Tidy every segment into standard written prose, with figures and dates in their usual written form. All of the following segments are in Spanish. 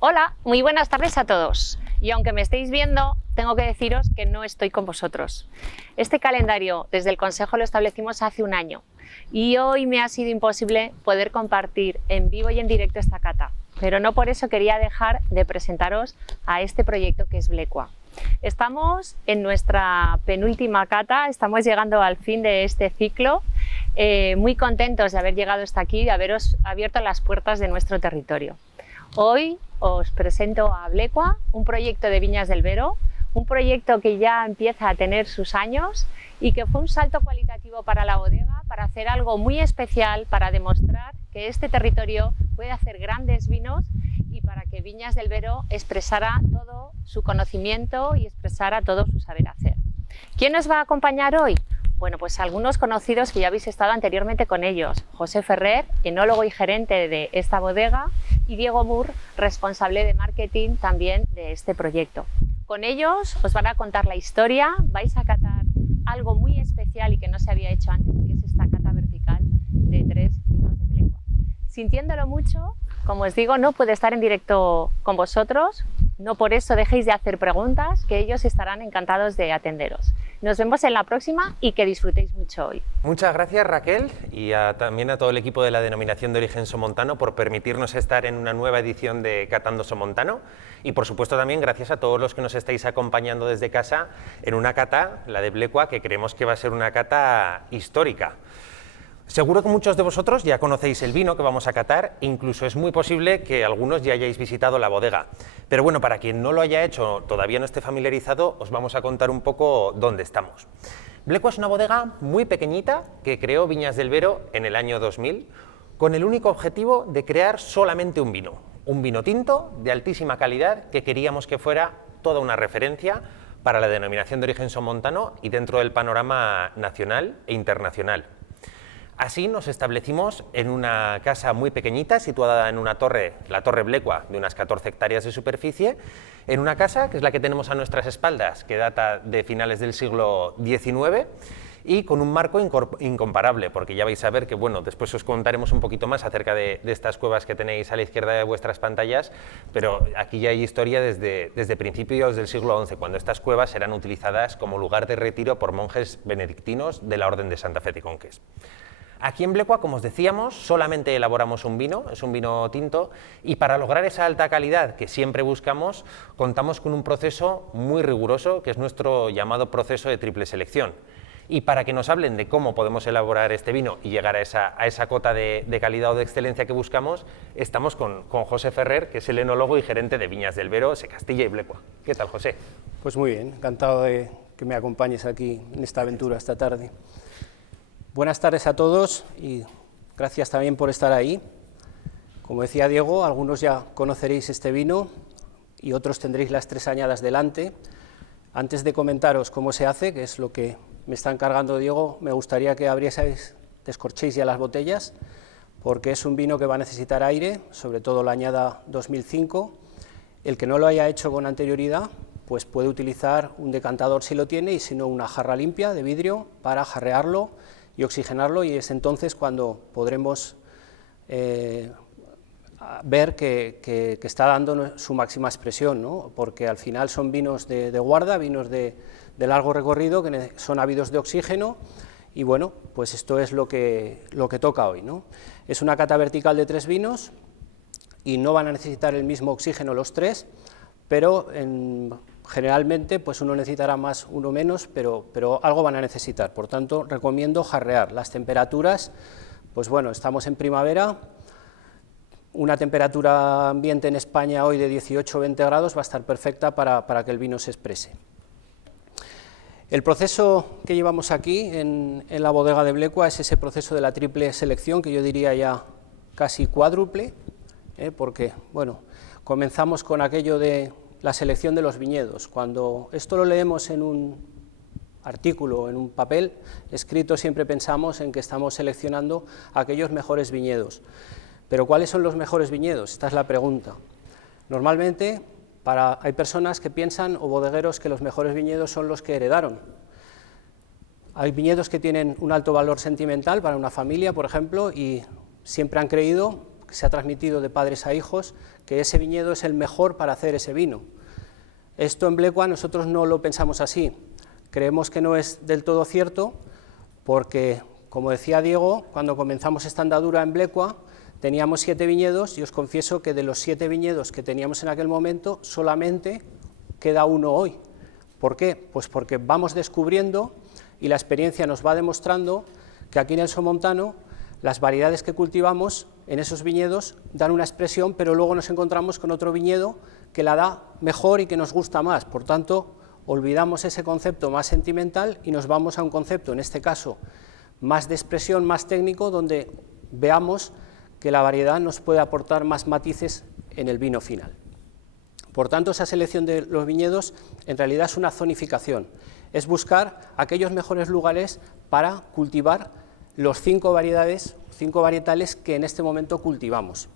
Hola, muy buenas tardes a todos. Y aunque me estéis viendo, tengo que deciros que no estoy con vosotros. Este calendario desde el Consejo lo establecimos hace un año y hoy me ha sido imposible poder compartir en vivo y en directo esta cata. Pero no por eso quería dejar de presentaros a este proyecto que es Blecua. Estamos en nuestra penúltima cata, estamos llegando al fin de este ciclo, muy contentos de haber llegado hasta aquí y de haberos abierto las puertas de nuestro territorio. Hoy os presento a Blecua, un proyecto de Viñas del Vero, un proyecto que ya empieza a tener sus años y que fue un salto cualitativo para la bodega, para hacer algo muy especial, para demostrar que este territorio puede hacer grandes vinos y para que Viñas del Vero expresara todo su conocimiento y expresara todo su saber hacer. ¿Quién nos va a acompañar hoy? Bueno, pues algunos conocidos que ya habéis estado anteriormente con ellos. José Ferrer, enólogo y gerente de esta bodega, y Diego Mur, responsable de marketing también de este proyecto. Con ellos os van a contar la historia, vais a catar algo muy especial y que no se había hecho antes, que es esta cata vertical de 3 vinos de Blecua. Sintiéndolo mucho, como os digo, no puede estar en directo con vosotros, no por eso dejéis de hacer preguntas, que ellos estarán encantados de atenderos. Nos vemos en la próxima y que disfrutéis mucho hoy. Muchas gracias, Raquel, y también a todo el equipo de la Denominación de Origen Somontano por permitirnos estar en una nueva edición de Catando Somontano, y por supuesto también gracias a todos los que nos estáis acompañando desde casa en una cata, la de Blecua, que creemos que va a ser una cata histórica. Seguro que muchos de vosotros ya conocéis el vino que vamos a catar, incluso es muy posible que algunos ya hayáis visitado la bodega. Pero bueno, para quien no lo haya hecho, todavía no esté familiarizado, os vamos a contar un poco dónde estamos. Blecua es una bodega muy pequeñita que creó Viñas del Vero en el año 2000 con el único objetivo de crear solamente un vino tinto de altísima calidad que queríamos que fuera toda una referencia para la Denominación de Origen Somontano y dentro del panorama nacional e internacional. Así nos establecimos en una casa muy pequeñita, situada en una torre, la Torre Blecua, de unas 14 hectáreas de superficie, en una casa que es la que tenemos a nuestras espaldas, que data de finales del siglo XIX, y con un marco incomparable, porque ya vais a ver que, bueno, después os contaremos un poquito más acerca de estas cuevas que tenéis a la izquierda de vuestras pantallas, pero aquí ya hay historia desde principios del siglo XI, cuando estas cuevas eran utilizadas como lugar de retiro por monjes benedictinos de la Orden de Santa Fe de Conques. Aquí en Blecua, como os decíamos, solamente elaboramos un vino, es un vino tinto, y para lograr esa alta calidad que siempre buscamos, contamos con un proceso muy riguroso, que es nuestro llamado proceso de triple selección. Y para que nos hablen de cómo podemos elaborar este vino y llegar a esa cota de calidad o de excelencia que buscamos, estamos con José Ferrer, que es el enólogo y gerente de Viñas del Vero, Castilla y Blecua. ¿Qué tal, José? Pues muy bien, encantado de que me acompañes aquí en esta aventura esta tarde. Buenas tardes a todos y gracias también por estar ahí. Como decía Diego, algunos ya conoceréis este vino y otros tendréis las 3 añadas delante. Antes de comentaros cómo se hace, que es lo que me está encargando Diego, me gustaría que descorchéis ya las botellas, porque es un vino que va a necesitar aire, sobre todo la añada 2005. El que no lo haya hecho con anterioridad, pues puede utilizar un decantador si lo tiene, y si no, una jarra limpia de vidrio para jarrearlo y oxigenarlo, y es entonces cuando podremos ver que está dando su máxima expresión, ¿no? Porque al final son vinos de guarda, vinos de largo recorrido, que son ávidos de oxígeno, y bueno, pues esto es lo que toca hoy, ¿no? Es una cata vertical de 3 vinos, y no van a necesitar el mismo oxígeno los 3, pero generalmente pues uno necesitará más, uno menos, pero algo van a necesitar. Por tanto, recomiendo jarrear. Las temperaturas, pues bueno, estamos en primavera, una temperatura ambiente en España hoy de 18 o 20 grados va a estar perfecta para que el vino se exprese. El proceso que llevamos aquí en la bodega de Blecua es ese proceso de la triple selección, que yo diría ya casi cuádruple, porque bueno, comenzamos con aquello de la selección de los viñedos. Cuando esto lo leemos en un artículo, en un papel escrito, siempre pensamos en que estamos seleccionando aquellos mejores viñedos. Pero ¿cuáles son los mejores viñedos? Esta es la pregunta. Normalmente hay personas que piensan, o bodegueros, que los mejores viñedos son los que heredaron. Hay viñedos que tienen un alto valor sentimental para una familia, por ejemplo, y siempre han creído que se ha transmitido de padres a hijos, que ese viñedo es el mejor para hacer ese vino. Esto en Blecua nosotros no lo pensamos así, creemos que no es del todo cierto, porque, como decía Diego, cuando comenzamos esta andadura en Blecua, teníamos 7 viñedos, y os confieso que de los 7 viñedos que teníamos en aquel momento, solamente queda uno hoy. ¿Por qué? Pues porque vamos descubriendo, y la experiencia nos va demostrando, que aquí en el Somontano las variedades que cultivamos en esos viñedos dan una expresión, pero luego nos encontramos con otro viñedo que la da mejor y que nos gusta más. Por tanto, olvidamos ese concepto más sentimental y nos vamos a un concepto, en este caso, más de expresión, más técnico, donde veamos que la variedad nos puede aportar más matices en el vino final. Por tanto, esa selección de los viñedos en realidad es una zonificación, es buscar aquellos mejores lugares para cultivar los 5 varietales que en este momento cultivamos.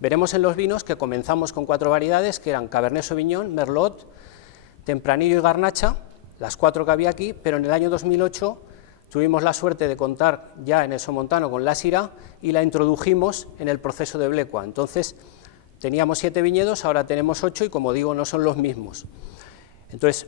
Veremos en los vinos que comenzamos con 4 variedades, que eran Cabernet Sauvignon, Merlot, Tempranillo y Garnacha, las 4 que había aquí, pero en el año 2008 tuvimos la suerte de contar ya en el Somontano con la Syrah y la introdujimos en el proceso de Blecua. Entonces, teníamos 7 viñedos, ahora tenemos 8 y, como digo, no son los mismos. Entonces,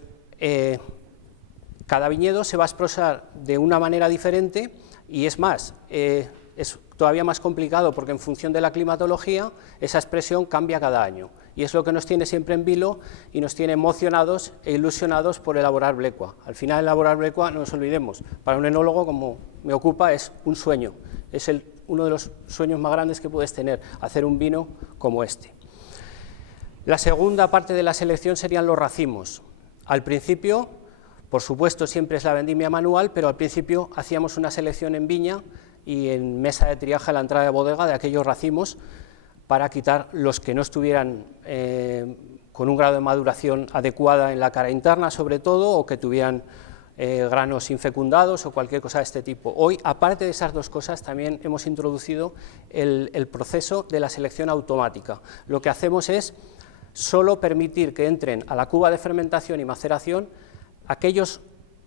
cada viñedo se va a expresar de una manera diferente y es más, es todavía más complicado porque en función de la climatología esa expresión cambia cada año y es lo que nos tiene siempre en vilo y nos tiene emocionados e ilusionados por elaborar Blecua. Al final, elaborar Blecua, no nos olvidemos, para un enólogo como me ocupa es un sueño, es uno de los sueños más grandes que puedes tener, hacer un vino como este. La segunda parte de la selección serían los racimos. Al principio, por supuesto, siempre es la vendimia manual, pero al principio hacíamos una selección en viña y en mesa de triaje a la entrada de bodega de aquellos racimos para quitar los que no estuvieran con un grado de maduración adecuada en la cara interna, sobre todo, o que tuvieran granos infecundados o cualquier cosa de este tipo. Hoy, aparte de esas dos cosas, también hemos introducido el proceso de la selección automática. Lo que hacemos es solo permitir que entren a la cuba de fermentación y maceración aquellos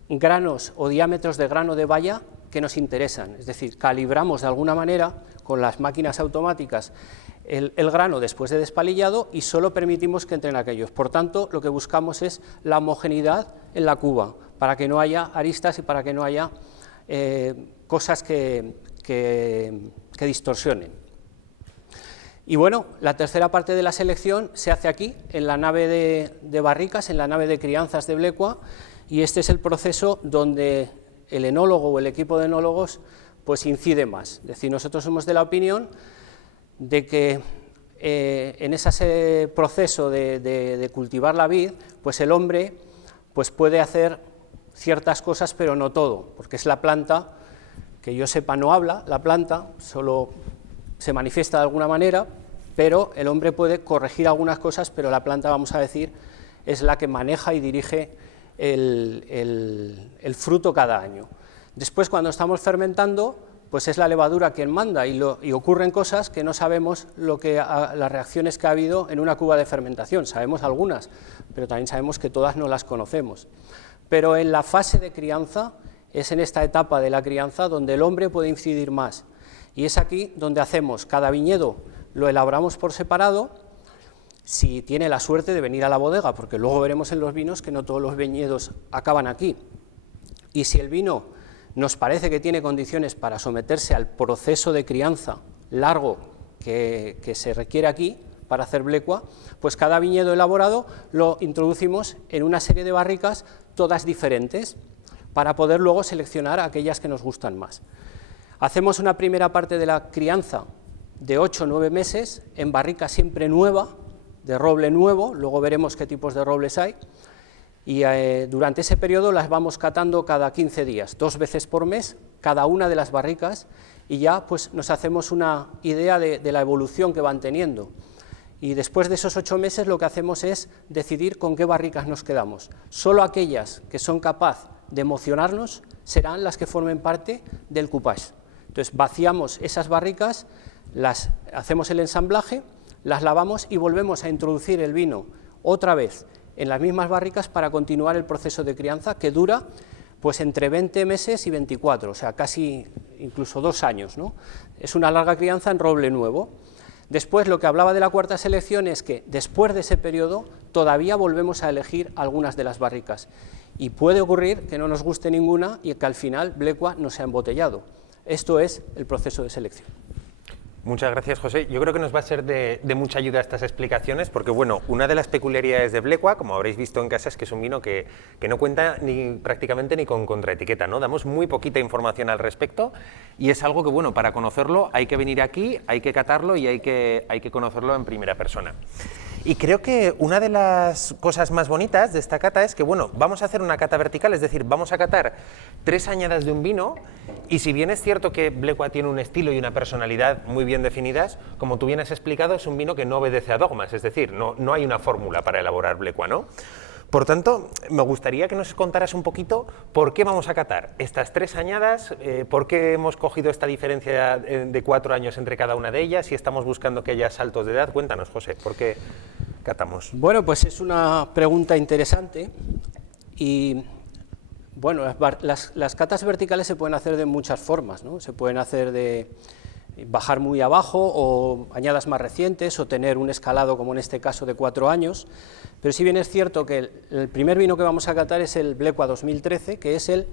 granos o diámetros de grano de baya que nos interesan, es decir, calibramos de alguna manera con las máquinas automáticas el grano después de despalillado y solo permitimos que entren aquellos. Por tanto, lo que buscamos es la homogeneidad en la cuba, para que no haya aristas y para que no haya cosas que distorsionen. Y bueno, la tercera parte de la selección se hace aquí, en la nave de barricas, en la nave de crianzas de Blecua, y este es el proceso donde el enólogo o el equipo de enólogos pues incide más. Es decir, nosotros somos de la opinión de que en ese proceso de cultivar la vid, pues el hombre pues puede hacer ciertas cosas, pero no todo, porque es la planta, que yo sepa no habla, la planta solo se manifiesta de alguna manera, pero el hombre puede corregir algunas cosas, pero la planta, vamos a decir, es la que maneja y dirige el fruto cada año. Después, cuando estamos fermentando, pues es la levadura quien manda y ocurren cosas que no sabemos las reacciones que ha habido en una cuba de fermentación. Sabemos algunas, pero también sabemos que todas no las conocemos. Pero en la fase de crianza, es en esta etapa de la crianza donde el hombre puede incidir más. Y es aquí donde hacemos cada viñedo, lo elaboramos por separado, si tiene la suerte de venir a la bodega, porque luego veremos en los vinos que no todos los viñedos acaban aquí. Y si el vino nos parece que tiene condiciones para someterse al proceso de crianza largo que se requiere aquí para hacer Blecua, pues cada viñedo elaborado lo introducimos en una serie de barricas, todas diferentes, para poder luego seleccionar aquellas que nos gustan más. Hacemos una primera parte de la crianza de 8 o 9 meses en barrica siempre nueva, de roble nuevo, luego veremos qué tipos de robles hay, y durante ese periodo las vamos catando cada 15 días, 2 veces por mes, cada una de las barricas, y ya pues nos hacemos una idea de la evolución que van teniendo. Y después de esos 8 meses lo que hacemos es decidir con qué barricas nos quedamos. Solo aquellas que son capaces de emocionarnos serán las que formen parte del coupage. Entonces vaciamos esas barricas, hacemos el ensamblaje, las lavamos y volvemos a introducir el vino otra vez en las mismas barricas para continuar el proceso de crianza que dura pues entre 20 meses y 24, o sea, casi incluso 2 años, ¿no? Es una larga crianza en roble nuevo. Después, lo que hablaba de la cuarta selección es que después de ese periodo todavía volvemos a elegir algunas de las barricas y puede ocurrir que no nos guste ninguna y que al final Blecua no sea embotellado. Esto es el proceso de selección. Muchas gracias, José. Yo creo que nos va a ser de mucha ayuda estas explicaciones, porque bueno, una de las peculiaridades de Blecua, como habréis visto en casa, es que es un vino que no cuenta prácticamente ni con contraetiqueta, ¿no? Damos muy poquita información al respecto y es algo que, bueno, para conocerlo hay que venir aquí, hay que catarlo y hay que conocerlo en primera persona. Y creo que una de las cosas más bonitas de esta cata es que, bueno, vamos a hacer una cata vertical, es decir, vamos a catar 3 añadas de un vino y si bien es cierto que Blecua tiene un estilo y una personalidad muy bien definidas, como tú bien has explicado, es un vino que no obedece a dogmas, es decir, no hay una fórmula para elaborar Blecua, ¿no? Por tanto, me gustaría que nos contaras un poquito por qué vamos a catar estas 3 añadas, por qué hemos cogido esta diferencia de 4 años entre cada una de ellas y estamos buscando que haya saltos de edad. Cuéntanos, José, ¿por qué catamos? Bueno, pues es una pregunta interesante y bueno, las catas verticales se pueden hacer de muchas formas, ¿no? Se pueden hacer de bajar muy abajo o añadas más recientes o tener un escalado como en este caso de 4 años, pero si bien es cierto que el primer vino que vamos a catar es el Blecua 2013, que es el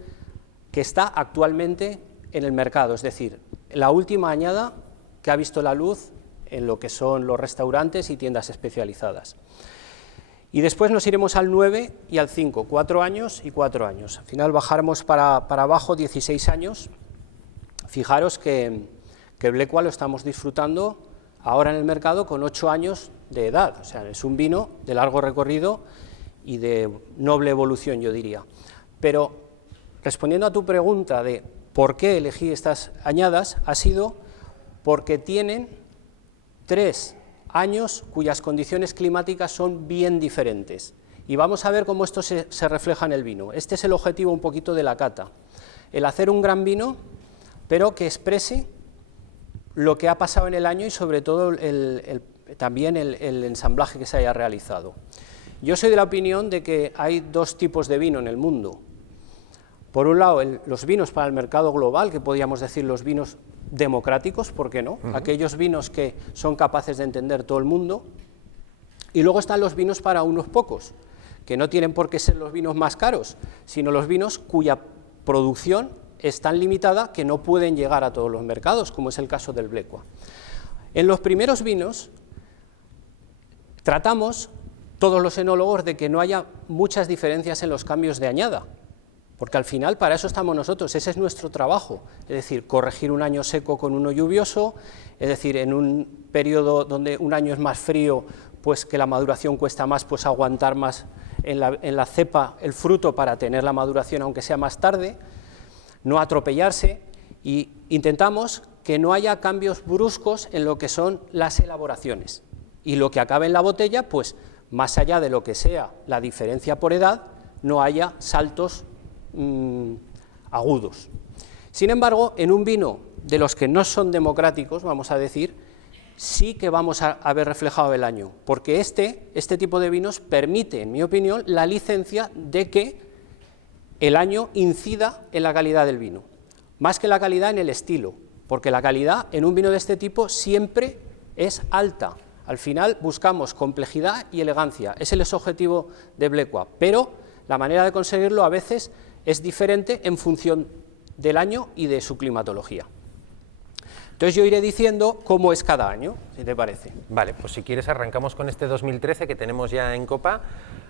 que está actualmente en el mercado, es decir, la última añada que ha visto la luz en lo que son los restaurantes y tiendas especializadas. Y después nos iremos al 9 y al 5, 4 años y 4 años. Al final bajaremos para abajo 16 años. Fijaros que Blecua lo estamos disfrutando ahora en el mercado con 8 años de edad, o sea, es un vino de largo recorrido y de noble evolución, yo diría. Pero respondiendo a tu pregunta de por qué elegí estas añadas, ha sido porque tienen 3 años cuyas condiciones climáticas son bien diferentes. Y vamos a ver cómo esto se refleja en el vino. Este es el objetivo un poquito de la cata, el hacer un gran vino, pero que exprese lo que ha pasado en el año y sobre todo también el ensamblaje que se haya realizado. Yo soy de la opinión de que hay 2 tipos de vino en el mundo. Por un lado, los vinos para el mercado global, que podríamos decir los vinos democráticos, ¿por qué no? Aquellos vinos que son capaces de entender todo el mundo. Y luego están los vinos para unos pocos, que no tienen por qué ser los vinos más caros, sino los vinos cuya producción es tan limitada que no pueden llegar a todos los mercados, como es el caso del Blecua. En los primeros vinos tratamos, todos los enólogos, de que no haya muchas diferencias en los cambios de añada, porque al final para eso estamos nosotros, ese es nuestro trabajo, es decir, corregir un año seco con uno lluvioso, es decir, en un periodo donde un año es más frío, pues que la maduración cuesta más, pues aguantar más en la cepa el fruto para tener la maduración aunque sea más tarde, no atropellarse, y intentamos que no haya cambios bruscos en lo que son las elaboraciones, y lo que acabe en la botella, pues más allá de lo que sea la diferencia por edad, no haya saltos agudos. Sin embargo, en un vino de los que no son democráticos, vamos a decir, sí que vamos a ver reflejado el año, porque este tipo de vinos permite, en mi opinión, la licencia de que el año incida en la calidad del vino, más que la calidad en el estilo, porque la calidad en un vino de este tipo siempre es alta. Al final buscamos complejidad y elegancia, ese es el objetivo de Blecua, pero la manera de conseguirlo a veces es diferente en función del año y de su climatología. Entonces yo iré diciendo cómo es cada año, si te parece. Vale, pues si quieres arrancamos con este 2013 que tenemos ya en copa.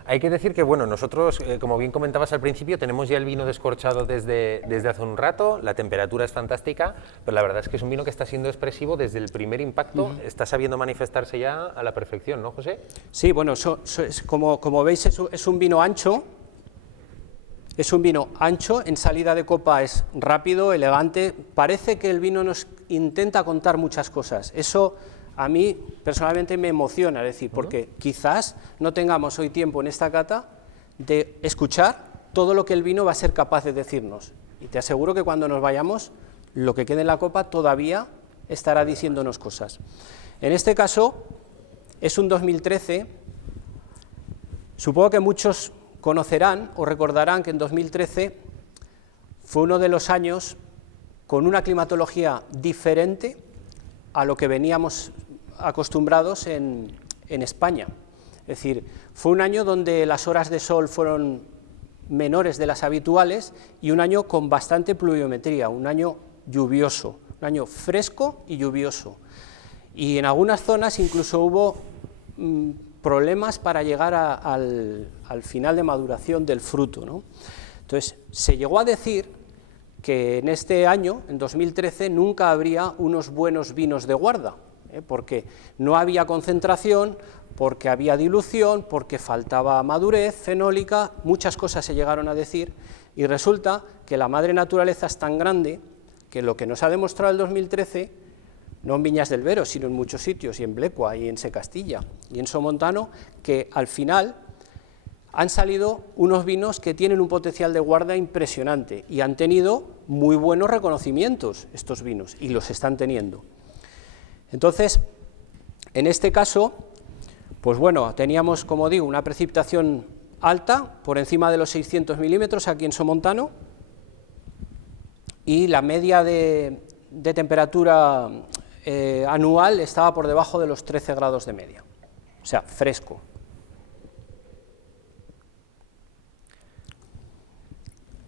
Hay que decir que, bueno, nosotros, como bien comentabas al principio, tenemos ya el vino descorchado desde hace un rato, la temperatura es fantástica, pero la verdad es que es un vino que está siendo expresivo desde el primer impacto, está sabiendo manifestarse ya a la perfección, ¿no, José? Sí, bueno, como veis es un vino ancho. Es un vino ancho, en salida de copa es rápido, elegante, parece que el vino nos intenta contar muchas cosas. Eso a mí personalmente me emociona, es decir, porque quizás no tengamos hoy tiempo en esta cata de escuchar todo lo que el vino va a ser capaz de decirnos. Y te aseguro que cuando nos vayamos, lo que quede en la copa todavía estará diciéndonos cosas. En este caso, es un 2013, supongo que muchos conocerán o recordarán que en 2013 fue uno de los años con una climatología diferente a lo que veníamos acostumbrados en España. Es decir, fue un año donde las horas de sol fueron menores de las habituales y un año con bastante pluviometría, un año lluvioso, un año fresco y lluvioso. Y en algunas zonas incluso hubo problemas para llegar al final de maduración del fruto, ¿no? Entonces, se llegó a decir que en este año, en 2013, nunca habría unos buenos vinos de guarda, porque no había concentración, porque había dilución, porque faltaba madurez fenólica, muchas cosas se llegaron a decir, y resulta que la madre naturaleza es tan grande que lo que nos ha demostrado el 2013, no en Viñas del Vero, sino en muchos sitios, y en Blecua, y en Secastilla, y en Somontano, que al final han salido unos vinos que tienen un potencial de guarda impresionante, y han tenido muy buenos reconocimientos estos vinos, y los están teniendo. Entonces, en este caso, pues bueno, teníamos, como digo, una precipitación alta, por encima de los 600 milímetros aquí en Somontano, y la media de temperatura anual estaba por debajo de los 13 grados de media, o sea, fresco.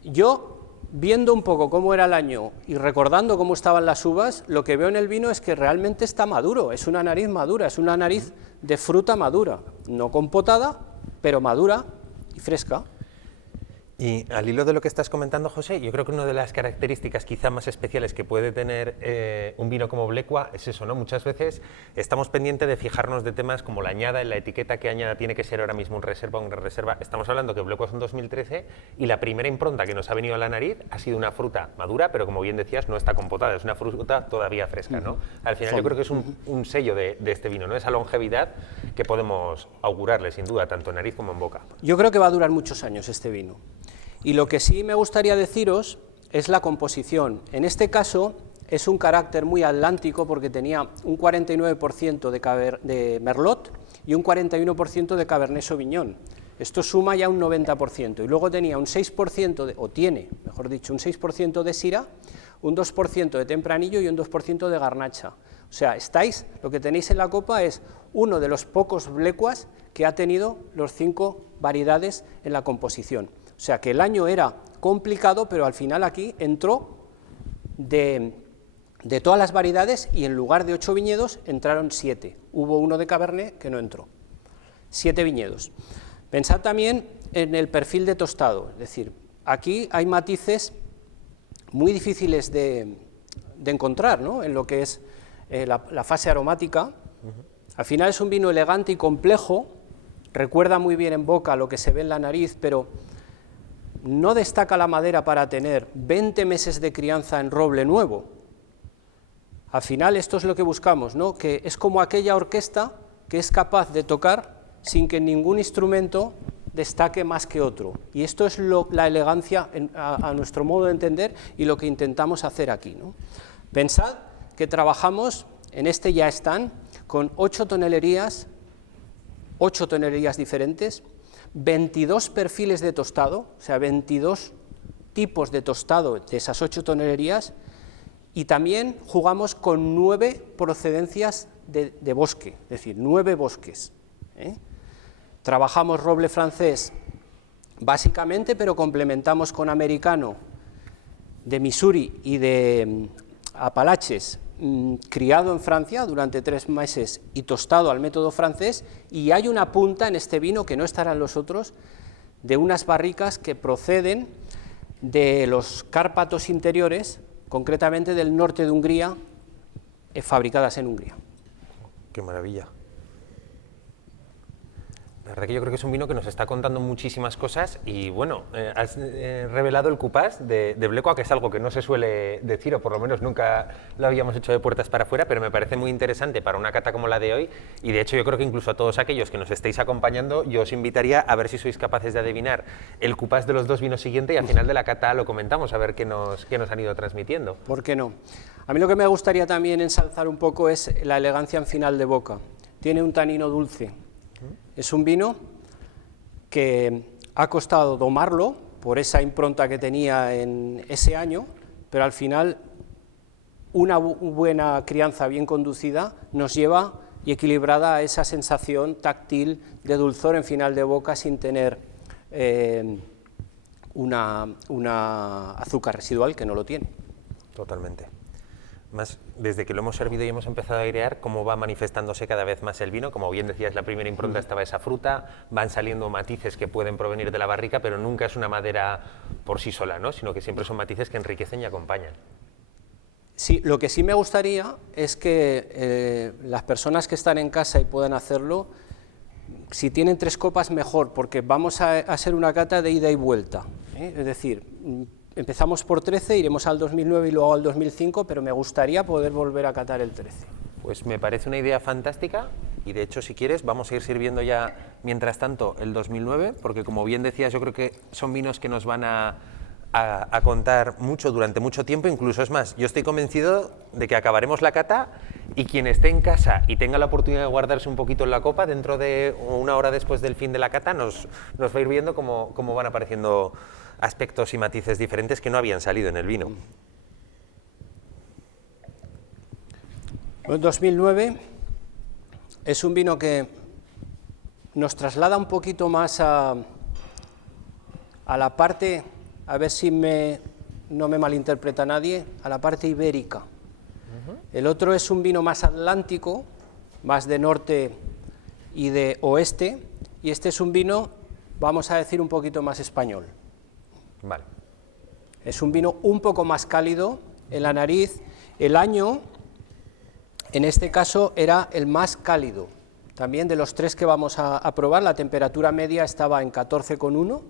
Yo, viendo un poco cómo era el año y recordando cómo estaban las uvas, lo que veo en el vino es que realmente está maduro, es una nariz madura, es una nariz de fruta madura, no compotada, pero madura y fresca. Y al hilo de lo que estás comentando, José, yo creo que una de las características quizá más especiales que puede tener un vino como Blecua es eso, ¿no? Muchas veces estamos pendientes de fijarnos de temas como la añada, en la etiqueta, qué añada tiene que ser ahora mismo un reserva o una reserva. Estamos hablando que Blecua es un 2013 y la primera impronta que nos ha venido a la nariz ha sido una fruta madura, pero como bien decías, no está compotada, es una fruta todavía fresca, ¿no? Al final yo creo que es un sello de este vino, ¿no? Esa longevidad que podemos augurarle, sin duda, tanto en nariz como en boca. Yo creo que va a durar muchos años este vino. Y lo que sí me gustaría deciros es la composición. En este caso es un carácter muy atlántico porque tenía un 49% de Merlot y un 41% de Cabernet Sauvignon. Esto suma ya un 90%. Y luego tenía un 6%, o tiene, mejor dicho, un 6% de Syrah, un 2% de Tempranillo y un 2% de Garnacha. O sea, lo que tenéis en la copa es uno de los pocos Blecuas que ha tenido los 5 variedades en la composición. O sea que el año era complicado, pero al final aquí entró de todas las variedades y en lugar de 8 viñedos entraron 7. Hubo uno de Cabernet que no entró. 7 viñedos. Pensad también en el perfil de tostado, es decir, aquí hay matices muy difíciles de encontrar, ¿no? En lo que es la fase aromática. Al final es un vino elegante y complejo, recuerda muy bien en boca lo que se ve en la nariz, pero no destaca la madera para tener 20 meses de crianza en roble nuevo. Al final esto es lo que buscamos, ¿no? Que es como aquella orquesta que es capaz de tocar sin que ningún instrumento destaque más que otro. Y esto es la elegancia a nuestro modo de entender y lo que intentamos hacer aquí, ¿no? Pensad que trabajamos, en este ya están, con 8 tonelerías diferentes, 22 perfiles de tostado, o sea, 22 tipos de tostado de esas 8 tonelerías, y también jugamos con 9 procedencias de bosque, es decir, 9 bosques. Trabajamos roble francés básicamente, pero complementamos con americano de Missouri y de Apalaches, criado en Francia durante 3 meses y tostado al método francés, y hay una punta en este vino que no estará en los otros, de unas barricas que proceden de los Cárpatos interiores, concretamente del norte de Hungría, fabricadas en Hungría. ¡Qué maravilla! La verdad que yo creo que es un vino que nos está contando muchísimas cosas y bueno, has revelado el cupás de Blecua, que es algo que no se suele decir, o por lo menos nunca lo habíamos hecho de puertas para afuera, pero me parece muy interesante para una cata como la de hoy, y de hecho yo creo que incluso a todos aquellos que nos estéis acompañando, yo os invitaría a ver si sois capaces de adivinar el cupás de los 2 vinos siguientes y al final de la cata lo comentamos, a ver qué nos han ido transmitiendo. ¿Por qué no? A mí lo que me gustaría también ensalzar un poco es la elegancia en final de boca. Tiene un tanino dulce. Es un vino que ha costado domarlo por esa impronta que tenía en ese año, pero al final una buena crianza bien conducida nos lleva y equilibrada a esa sensación táctil de dulzor en final de boca sin tener una azúcar residual que no lo tiene. Totalmente. Más, desde que lo hemos servido y hemos empezado a airear, cómo va manifestándose cada vez más el vino. Como bien decías, la primera impronta estaba esa fruta, van saliendo matices que pueden provenir de la barrica, pero nunca es una madera por sí sola, ¿no? Sino que siempre son matices que enriquecen y acompañan. Sí, lo que sí me gustaría es que las personas que están en casa y puedan hacerlo, si tienen 3 copas mejor, porque vamos a hacer una cata de ida y vuelta, ¿eh? Es decir, empezamos por 13, iremos al 2009 y luego al 2005, pero me gustaría poder volver a catar el 13. Pues me parece una idea fantástica y de hecho, si quieres, vamos a ir sirviendo ya, mientras tanto, el 2009, porque como bien decías, yo creo que son vinos que nos van a contar mucho durante mucho tiempo. Incluso es más, yo estoy convencido de que acabaremos la cata y quien esté en casa y tenga la oportunidad de guardarse un poquito en la copa, dentro de una hora después del fin de la cata, nos va a ir viendo cómo van apareciendo aspectos y matices diferentes que no habían salido en el vino. El 2009 es un vino que nos traslada un poquito más a la parte, a ver si no me malinterpreta nadie, a la parte ibérica. El otro es un vino más atlántico, más de norte y de oeste, y este es un vino, vamos a decir, un poquito más español. Vale. Es un vino un poco más cálido en la nariz. El año, en este caso, era el más cálido. También de los 3 que vamos a probar, la temperatura media estaba en 14,1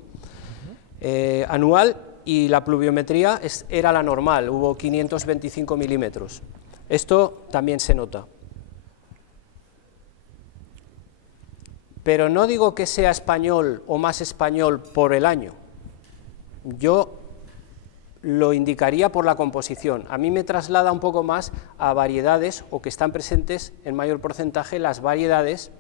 anual, y la pluviometría era la normal, hubo 525 milímetros. Esto también se nota. Pero no digo que sea español o más español por el año. Yo lo indicaría por la composición. A mí me traslada un poco más a variedades, o que están presentes en mayor porcentaje las variedades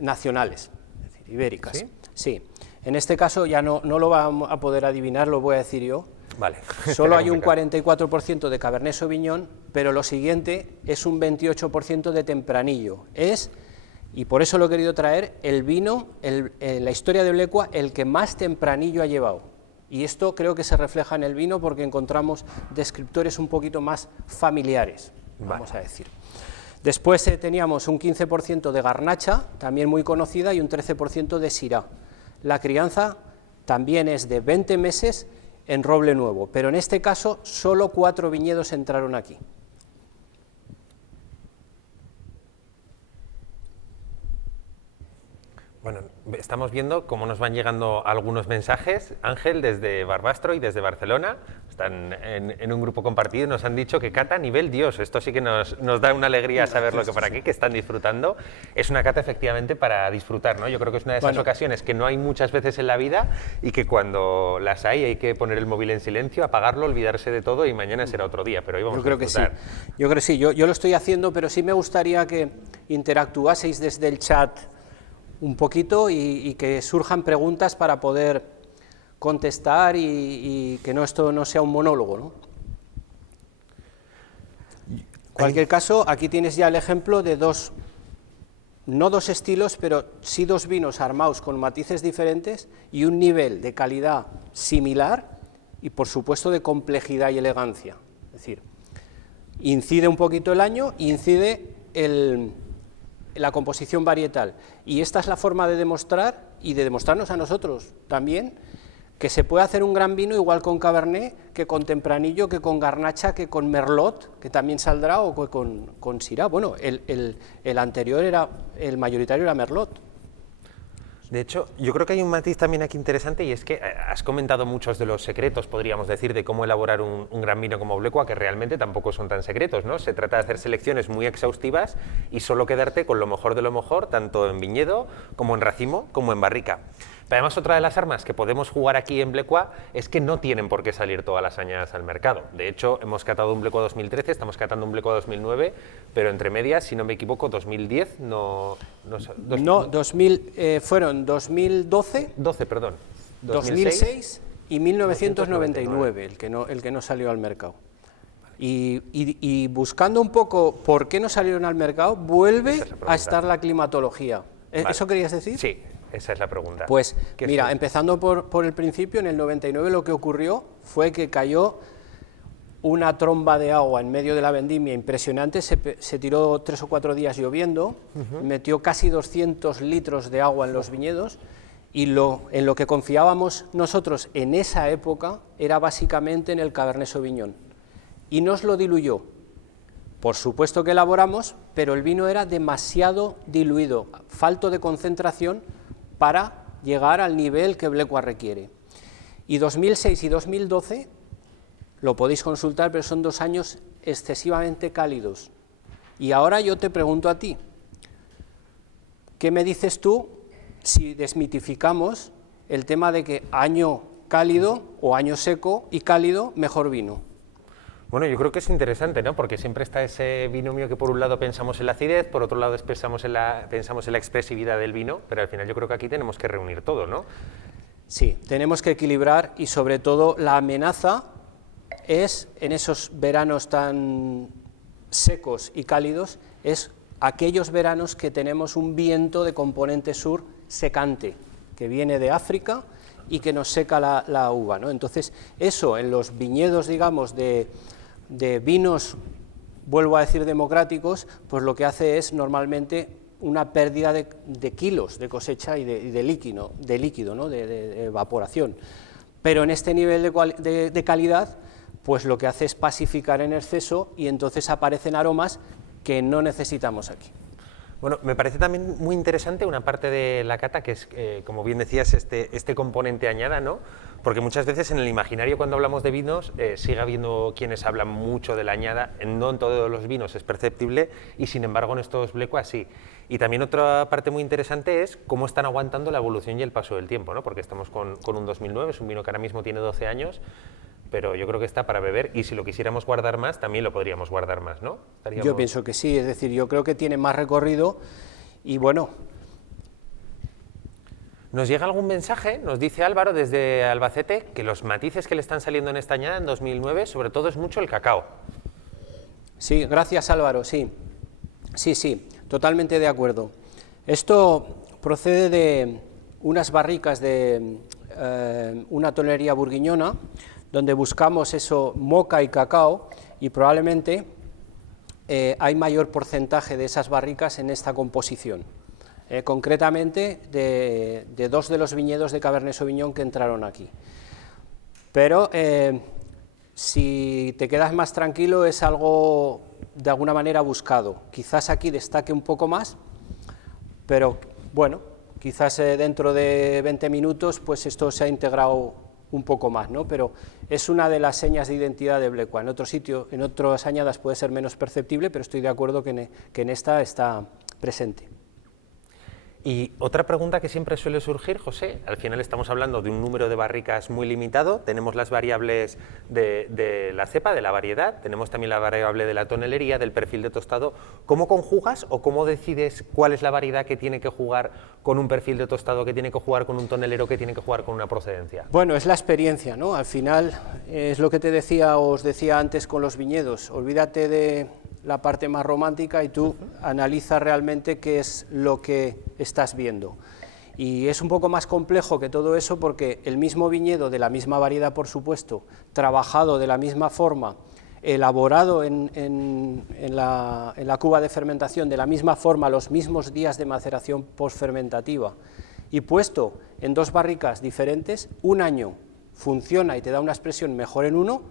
nacionales, es decir, ibéricas. ¿Sí? Sí. En este caso ya no lo vamos a poder adivinar, lo voy a decir yo. Vale. Solo hay un 44% de Cabernet Sauvignon, pero lo siguiente es un 28% de Tempranillo. Y por eso lo he querido traer, el vino, en la historia de Blecua, el que más Tempranillo ha llevado. Y esto creo que se refleja en el vino porque encontramos descriptores un poquito más familiares, vamos a decir. Después teníamos un 15% de Garnacha, también muy conocida, y un 13% de Syrah. La crianza también es de 20 meses en roble nuevo, pero en este caso solo 4 viñedos entraron aquí. Bueno, estamos viendo cómo nos van llegando algunos mensajes. Ángel, desde Barbastro y desde Barcelona, están en un grupo compartido y nos han dicho que cata nivel Dios. Esto sí que nos da una alegría saberlo, que por aquí, que están disfrutando. Es una cata efectivamente para disfrutar, ¿no? Yo creo que es una de esas ocasiones que no hay muchas veces en la vida y que cuando las hay que poner el móvil en silencio, apagarlo, olvidarse de todo y mañana será otro día, pero hoy vamos a disfrutar. Yo creo que sí, yo lo estoy haciendo, pero sí me gustaría que interactuaseis desde el chat un poquito y que surjan preguntas para poder contestar y que esto no sea un monólogo, ¿no? En cualquier caso, aquí tienes ya el ejemplo de no dos estilos, pero sí 2 vinos armados con matices diferentes y un nivel de calidad similar y, por supuesto, de complejidad y elegancia. Es decir, incide un poquito el año, incide la composición varietal, y esta es la forma de demostrar y de demostrarnos a nosotros también que se puede hacer un gran vino igual con Cabernet que con Tempranillo, que con Garnacha, que con Merlot, que también saldrá, o con Syrah. Bueno, el anterior el mayoritario era Merlot. De hecho, yo creo que hay un matiz también aquí interesante, y es que has comentado muchos de los secretos, podríamos decir, de cómo elaborar un gran vino como Blecua, que realmente tampoco son tan secretos, ¿no? Se trata de hacer selecciones muy exhaustivas y solo quedarte con lo mejor de lo mejor, tanto en viñedo, como en racimo, como en barrica. Pero además, otra de las armas que podemos jugar aquí en Blecua es que no tienen por qué salir todas las añadas al mercado. De hecho, hemos catado un Blecua 2013, estamos catando un Blecua 2009, pero entre medias, si no me equivoco, 2010 fueron 2012, 2006 y 1999 el que no salió al mercado. Y buscando un poco por qué no salieron al mercado, vuelve a estar la climatología. Vale. ¿Eso querías decir? Sí, esa es la pregunta. Pues mira, empezando por el principio, en el 99 lo que ocurrió fue que cayó una tromba de agua en medio de la vendimia impresionante, se tiró 3 o 4 días lloviendo, metió casi 200 litros de agua en los viñedos, y en lo que confiábamos nosotros en esa época era básicamente en el Cabernet Sauvignon, y nos lo diluyó. Por supuesto que elaboramos, pero el vino era demasiado diluido, falto de concentración para llegar al nivel que Blecua requiere. Y 2006 y 2012, lo podéis consultar, pero son 2 años excesivamente cálidos. Y ahora yo te pregunto a ti, ¿qué me dices tú si desmitificamos el tema de que año cálido o año seco y cálido, mejor vino? Bueno, yo creo que es interesante, ¿no? Porque siempre está ese binomio que por un lado pensamos en la acidez, por otro lado pensamos en la expresividad del vino, pero al final yo creo que aquí tenemos que reunir todo, ¿no? Sí, tenemos que equilibrar, y sobre todo la amenaza es, en esos veranos tan secos y cálidos, es aquellos veranos que tenemos un viento de componente sur secante, que viene de África y que nos seca la uva, ¿no? Entonces, eso en los viñedos, digamos, de vinos, vuelvo a decir democráticos, pues lo que hace es normalmente una pérdida de kilos de cosecha y de líquido, ¿no? de evaporación. Pero en este nivel de calidad, pues lo que hace es pacificar en exceso, y entonces aparecen aromas que no necesitamos aquí. Bueno, me parece también muy interesante una parte de la cata que es, como bien decías, este componente añada, ¿no? Porque muchas veces en el imaginario, cuando hablamos de vinos, sigue habiendo quienes hablan mucho de la añada, no en todos los vinos es perceptible, y sin embargo en estos Blecua sí. Y también otra parte muy interesante es cómo están aguantando la evolución y el paso del tiempo, ¿no? Porque estamos con un 2009, es un vino que ahora mismo tiene 12 años, pero yo creo que está para beber, y si lo quisiéramos guardar más, también lo podríamos guardar más, ¿no? Yo pienso que sí, es decir, yo creo que tiene más recorrido, y bueno. Nos llega algún mensaje, nos dice Álvaro desde Albacete, que los matices que le están saliendo en esta añada, en 2009, sobre todo es mucho el cacao. Sí, gracias Álvaro, sí, totalmente de acuerdo. Esto procede de unas barricas de una tonelería burguiñona, donde buscamos eso, moca y cacao, y probablemente hay mayor porcentaje de esas barricas en esta composición, concretamente de 2 de los viñedos de Cabernet Sauvignon que entraron aquí. Pero si te quedas más tranquilo, es algo de alguna manera buscado. Quizás aquí destaque un poco más, pero bueno, quizás dentro de 20 minutos pues esto se ha integrado un poco más, ¿no? Pero es una de las señas de identidad de Blecua. En otro sitio, en otras añadas puede ser menos perceptible, pero estoy de acuerdo que en esta está presente. Y otra pregunta que siempre suele surgir, José, al final estamos hablando de un número de barricas muy limitado, tenemos las variables de la cepa, de la variedad, tenemos también la variable de la tonelería, del perfil de tostado. ¿Cómo conjugas o cómo decides cuál es la variedad que tiene que jugar con un perfil de tostado, que tiene que jugar con un tonelero, que tiene que jugar con una procedencia? Bueno, es la experiencia, ¿no? Al final es lo que os decía antes con los viñedos, olvídate de la parte más romántica y tú analiza realmente qué es lo que estás viendo. Y es un poco más complejo que todo eso, porque el mismo viñedo, de la misma variedad por supuesto, trabajado de la misma forma, elaborado en la cuba de fermentación de la misma forma, los mismos días de maceración postfermentativa, y puesto en 2 barricas diferentes, un año funciona y te da una expresión mejor en uno,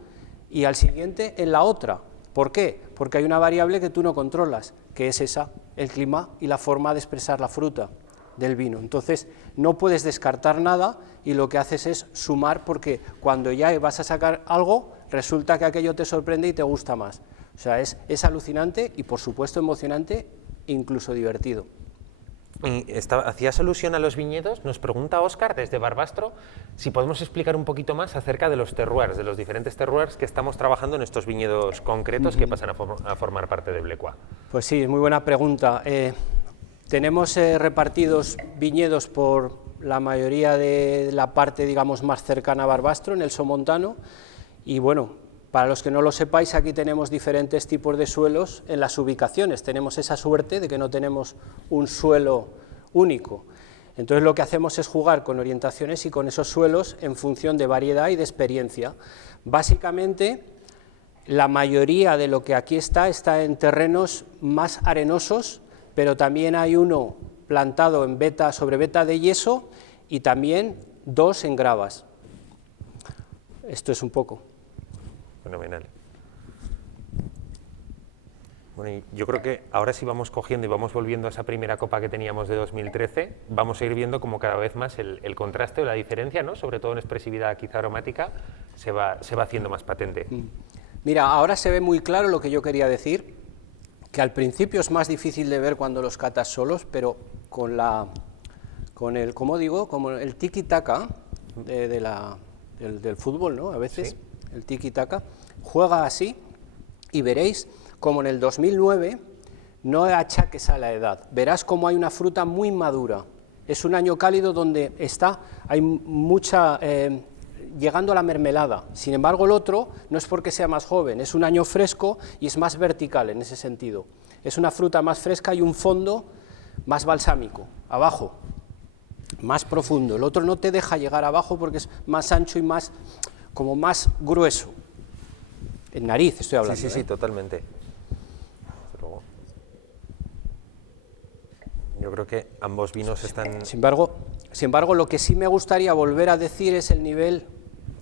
y al siguiente en la otra. ¿Por qué? Porque hay una variable que tú no controlas, que es esa, el clima y la forma de expresar la fruta del vino. Entonces, no puedes descartar nada, y lo que haces es sumar, porque cuando ya vas a sacar algo, resulta que aquello te sorprende y te gusta más. O sea, es alucinante y, por supuesto, emocionante, incluso divertido. Y hacías alusión a los viñedos, nos pregunta Óscar desde Barbastro si podemos explicar un poquito más acerca de los terroirs, de los diferentes terroirs que estamos trabajando en estos viñedos concretos que pasan a formar parte de Blecua. Pues sí, es muy buena pregunta. Tenemos repartidos viñedos por la mayoría de la parte, digamos, más cercana a Barbastro, en el Somontano, y bueno, Para los que no lo sepáis, aquí tenemos diferentes tipos de suelos en las ubicaciones. Tenemos esa suerte de que no tenemos un suelo único. Entonces lo que hacemos es jugar con orientaciones y con esos suelos en función de variedad y de experiencia. Básicamente, la mayoría de lo que aquí está en terrenos más arenosos, pero también hay uno plantado en sobre veta de yeso y también 2 en gravas. Esto es un poco. Fenomenal. Bueno, y yo creo que ahora sí vamos cogiendo y vamos volviendo a esa primera copa que teníamos de 2013, vamos a ir viendo como cada vez más el contraste o la diferencia, ¿no? Sobre todo en expresividad quizá aromática, se va haciendo más patente. Mira, ahora se ve muy claro lo que yo quería decir, que al principio es más difícil de ver cuando los catas solos, pero con el, como digo, como el tiki-taka del fútbol, ¿no? A veces, sí. El tiki-taka juega así y veréis como en el 2009 no achaques a la edad, verás como hay una fruta muy madura, es un año cálido donde hay mucha, llegando a la mermelada, sin embargo el otro no es porque sea más joven, es un año fresco y es más vertical en ese sentido, es una fruta más fresca y un fondo más balsámico, abajo, más profundo, el otro no te deja llegar abajo porque es más ancho y más, como más grueso, en nariz estoy hablando. Sí, totalmente. Yo creo que ambos vinos están... Sin embargo, lo que sí me gustaría volver a decir es el nivel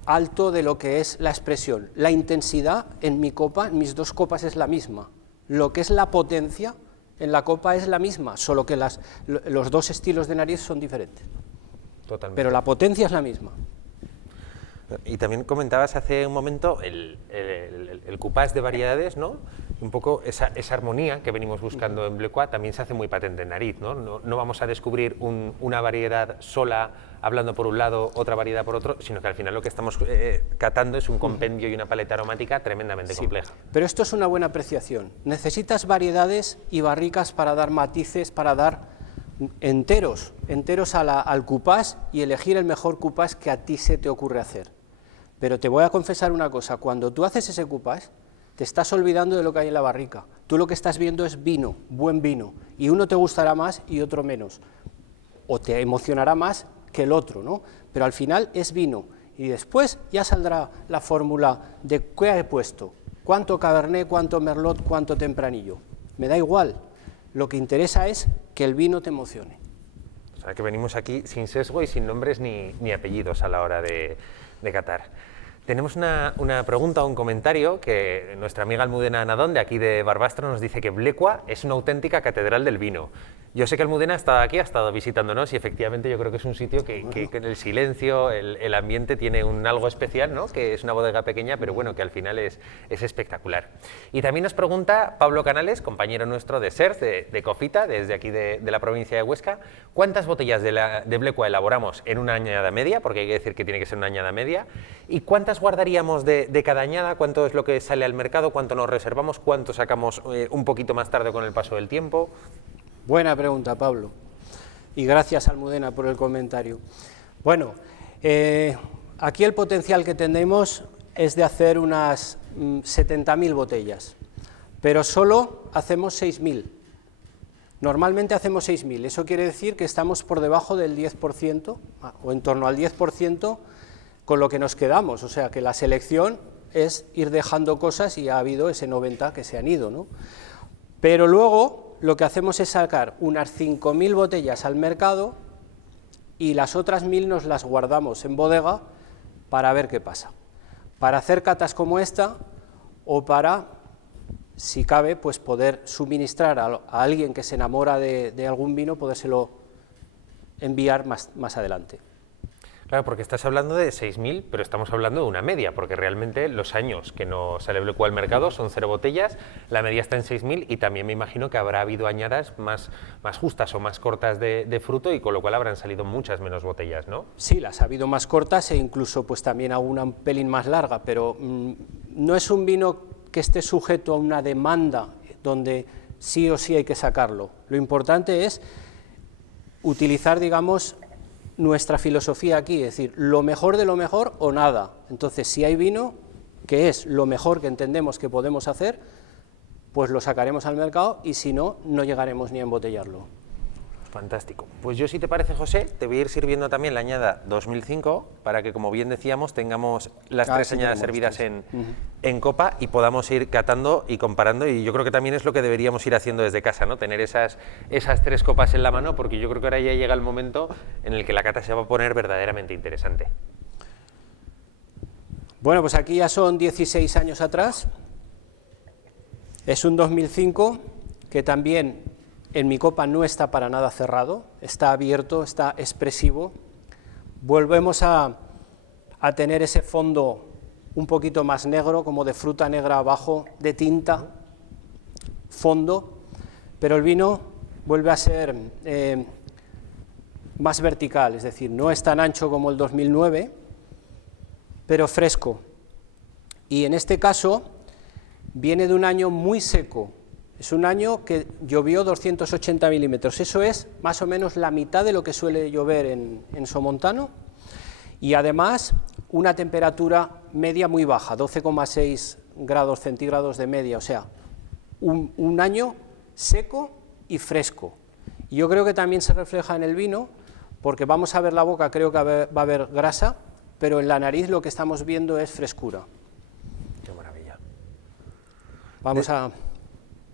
alto de lo que es la expresión. La intensidad en mi copa, en mis 2 copas es la misma. Lo que es la potencia en la copa es la misma, solo que los 2 estilos de nariz son diferentes. Totalmente. Pero la potencia es la misma. Y también comentabas hace un momento el cupás de variedades, ¿no? Un poco esa armonía que venimos buscando en Blecua también se hace muy patente en nariz, ¿no? No vamos a descubrir una variedad sola hablando por un lado, otra variedad por otro, sino que al final lo que estamos catando es un compendio y una paleta aromática tremendamente compleja. Pero esto es una buena apreciación. Necesitas variedades y barricas para dar matices, para dar enteros al cupás y elegir el mejor cupás que a ti se te ocurre hacer. Pero te voy a confesar una cosa, cuando tú haces ese cupás, te estás olvidando de lo que hay en la barrica. Tú lo que estás viendo es vino, buen vino, y uno te gustará más y otro menos, o te emocionará más que el otro, ¿no? Pero al final es vino, y después ya saldrá la fórmula de qué he puesto, cuánto Cabernet, cuánto Merlot, cuánto Tempranillo. Me da igual, lo que interesa es que el vino te emocione. O sea, que venimos aquí sin sesgo y sin nombres ni apellidos a la hora de catar. Tenemos una pregunta o un comentario que nuestra amiga Almudena Nadón, de aquí de Barbastro, nos dice que Blecua es una auténtica catedral del vino. Yo sé que Almudena ha estado aquí, ha estado visitándonos y efectivamente yo creo que es un sitio que en el silencio, el ambiente tiene un algo especial, ¿no? Que es una bodega pequeña, pero bueno, que al final es espectacular. Y también nos pregunta Pablo Canales, compañero nuestro de SERC, de Cofita, desde aquí de la provincia de Huesca, ¿cuántas botellas de Blecua elaboramos en una añada media? Porque hay que decir que tiene que ser una añada media. ¿Y cuántas guardaríamos de cada añada? ¿Cuánto es lo que sale al mercado? ¿Cuánto nos reservamos? ¿Cuánto sacamos un poquito más tarde con el paso del tiempo? Buena pregunta, Pablo. Y gracias, Almudena, por el comentario. Bueno, aquí el potencial que tenemos es de hacer unas 70.000 botellas, pero solo hacemos 6.000. Normalmente hacemos 6.000. Eso quiere decir que estamos por debajo del 10%, o en torno al 10%, con lo que nos quedamos. O sea, que la selección es ir dejando cosas y ha habido ese 90 que se han ido, ¿no? Pero luego lo que hacemos es sacar unas 5.000 botellas al mercado y las otras 1.000 nos las guardamos en bodega para ver qué pasa, para hacer catas como esta o para, si cabe, pues poder suministrar a alguien que se enamora de algún vino, podérselo enviar más adelante. Claro, porque estás hablando de 6.000, pero estamos hablando de una media, porque realmente los años que no sale Blecua al mercado son 0 botellas, la media está en 6.000 y también me imagino que habrá habido añadas más justas o más cortas de fruto y con lo cual habrán salido muchas menos botellas, ¿no? Sí, las ha habido más cortas e incluso pues también alguna un pelín más larga, pero no es un vino que esté sujeto a una demanda donde sí o sí hay que sacarlo. Lo importante es utilizar, digamos, nuestra filosofía aquí, es decir, lo mejor de lo mejor o nada. Entonces, si hay vino, que es lo mejor que entendemos que podemos hacer, pues lo sacaremos al mercado y si no, no llegaremos ni a embotellarlo. Fantástico. Pues yo, si te parece, José, te voy a ir sirviendo también la añada 2005 para que, como bien decíamos, tengamos las tres añadas servidas en copa y podamos ir catando y comparando, y yo creo que también es lo que deberíamos ir haciendo desde casa, ¿no? Tener esas tres copas en la mano, porque yo creo que ahora ya llega el momento en el que la cata se va a poner verdaderamente interesante. Bueno, pues aquí ya son 16 años atrás, es un 2005 que también en mi copa no está para nada cerrado, está abierto, está expresivo. Volvemos a tener ese fondo un poquito más negro, como de fruta negra abajo, de tinta, fondo, pero el vino vuelve a ser más vertical, es decir, no es tan ancho como el 2009, pero fresco. Y en este caso viene de un año muy seco. Es un año que llovió 280 milímetros, eso es más o menos la mitad de lo que suele llover en Somontano, y además una temperatura media muy baja, 12,6 grados centígrados de media, o sea, un año seco y fresco. Y yo creo que también se refleja en el vino, porque vamos a ver la boca, creo que va a haber grasa, pero en la nariz lo que estamos viendo es frescura. Qué maravilla. Vamos a...